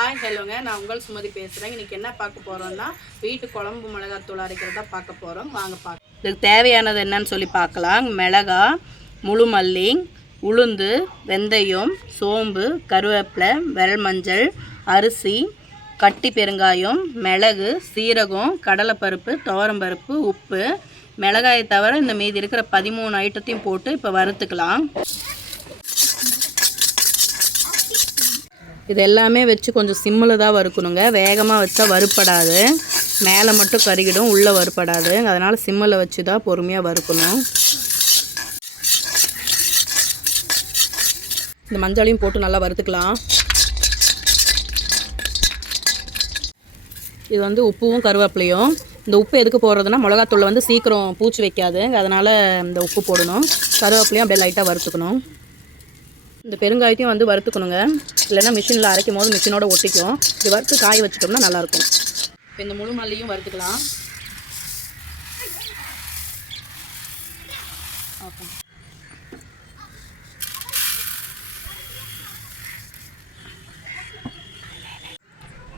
Hi ஹலோங்க, நான் உங்கள் சுமதி பேசுகிறேன். இன்றைக்கி என்ன பார்க்க போகிறோன்னா வீட்டு குழம்பு மிளகாத்தூள் அரைக்கிறதா பார்க்க போகிறோம். வாங்க பார்க்க. இதுக்கு தேவையானது என்னன்னு சொல்லி பார்க்கலாம். மிளகா, முழு மல்லி, உளுந்து, வெந்தயம், சோம்பு, கருவேப்பிலை, வெள்ளை மஞ்சள், அரிசி, கட்டி பெருங்காயம், மிளகு, சீரகம், கடலைப்பருப்பு, துவரம்பருப்பு, உப்பு, மிளகாயை தவிர இந்த மீதி இருக்கிற 13 ஐட்டத்தையும் போட்டு இப்போ வறுத்துக்கலாம். இது எல்லாமே வச்சு கொஞ்சம் சிம்மில் தான் வறுக்கணுங்க. வேகமாக வச்சா வறுப்படாது, மேலே மட்டும் கருகிடும், உள்ளே வறுப்படாது. அதனால் சிம்மில் வச்சு தான் பொறுமையாக வறுக்கணும். இந்த மஞ்சளையும் போட்டு நல்லா வறுத்துக்கலாம். இது வந்து உப்பும் கருவேப்பிலையும். இந்த உப்பு எதுக்கு போடுறதுன்னா மிளகாத்தூள் சீக்கிரம் பூச்சி வைக்காது, அதனால் இந்த உப்பு போடணும். கருவேப்பிலையும் அப்படியே லைட்டாக வறுத்துக்கணும். இந்த பெருங்காயத்தையும் வறுத்துக்கணுங்க, இல்லைன்னா மிஷினில் அரைக்கும் போது மிஷினோட ஒட்டிக்கும். இது வறுத்து காய வச்சுட்டோம்னா நல்லாயிருக்கும். இப்போ இந்த முழு மல்லியும் வறுத்துக்கலாம்.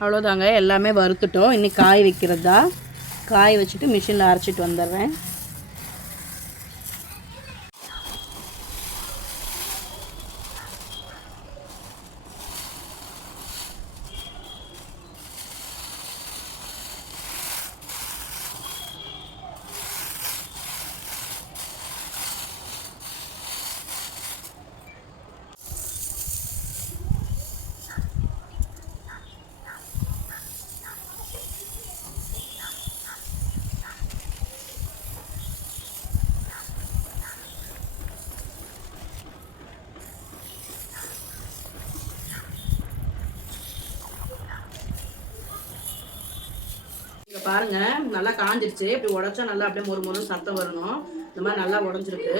அவ்வளோதாங்க, எல்லாமே வறுத்துட்டோம். இன்னைக்கு காய வைக்கிறது தான். காய வச்சுட்டு மிஷினில் அரைச்சிட்டு வந்துடுறேன். இங்கே பாருங்கள், நல்லா காஞ்சிருச்சு. இப்படி உடச்சா நல்லா அப்படியே மொறு மொறு சத்தம் வரணும். இந்த மாதிரி நல்லா உடஞ்சிருக்கு.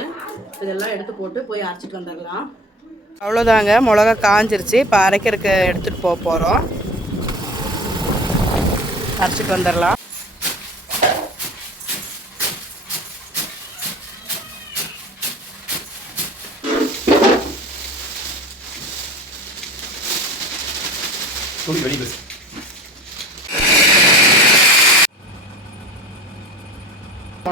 இதெல்லாம் எடுத்து போட்டு போய் அரைச்சிட்டு வந்துடலாம். அவ்வளோதாங்க, மிளகா காஞ்சிருச்சு. இப்போ அரைக்கிறதுக்கு எடுத்துகிட்டு போக போகிறோம். அரைச்சிட்டு வந்துடலாம்.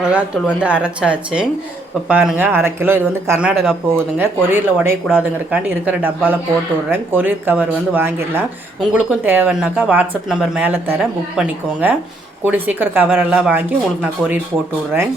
மிளகாத்தூள் அரைச்சாச்சு. இப்போ பாருங்கள், 1/2 கிலோ. இது கர்நாடகா போகுதுங்க. கொரியரில் உடையக்கூடாதுங்கிறக்காண்டி இருக்கிற டப்பாவில் போட்டு விட்றேன். கொரியர் கவர் வாங்கிடலாம். உங்களுக்கும் தேவைன்னாக்கா வாட்ஸ்அப் நம்பர் மேலே தரேன், புக் பண்ணிக்கோங்க. கூடி சீக்கிரம் கவரெல்லாம் வாங்கி உங்களுக்கு நான் கொரியர் போட்டு விட்றேன்.